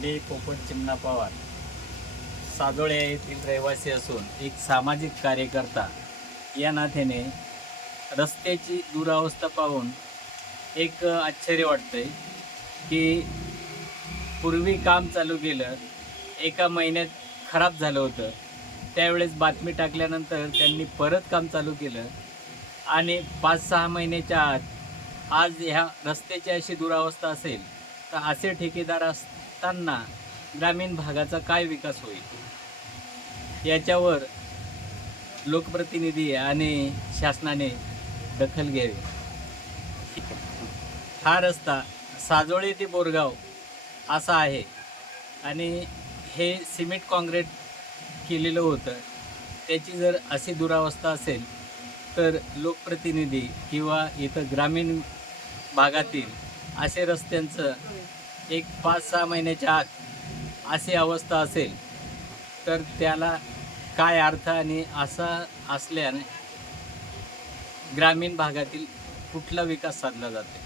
मी पोपट चिमणा पवार. साजोळे येथील रहिवासी असून एक सामाजिक कार्यकर्ता. या नात्याने रस्त्याची दुरावस्था पाहून एक आश्चर्य वाटतंय की पूर्वी काम चालू केलं एका महिन्यात खराब झालं होतं. त्यावेळेस बातमी टाकल्यानंतर त्यांनी परत काम चालू केलं आणि पाच सहा महिन्याच्या आत आज ह्या रस्त्याची अशी दुरावस्था असेल तर असे ठेकेदार असताना ग्रामीण भागाचा काय विकास होईल? याच्यावर लोकप्रतिनिधी आणि शासनाने दखल घ्यावी. हा रस्ता साजोळी ते बोरगाव असा आहे आणि हे सिमेंट काँक्रीट केलेलं होतं. त्याची जर अशी दुरावस्था असेल तर लोकप्रतिनिधी किंवा इथं ग्रामीण भागातील असे रस्त्यांचं एक पाच सहा महिन्याच्या आत अशी अवस्था असेल तर त्याला काय अर्थ आणि असा असल्याने ग्रामीण भागातील कुठला विकास साधला जातो?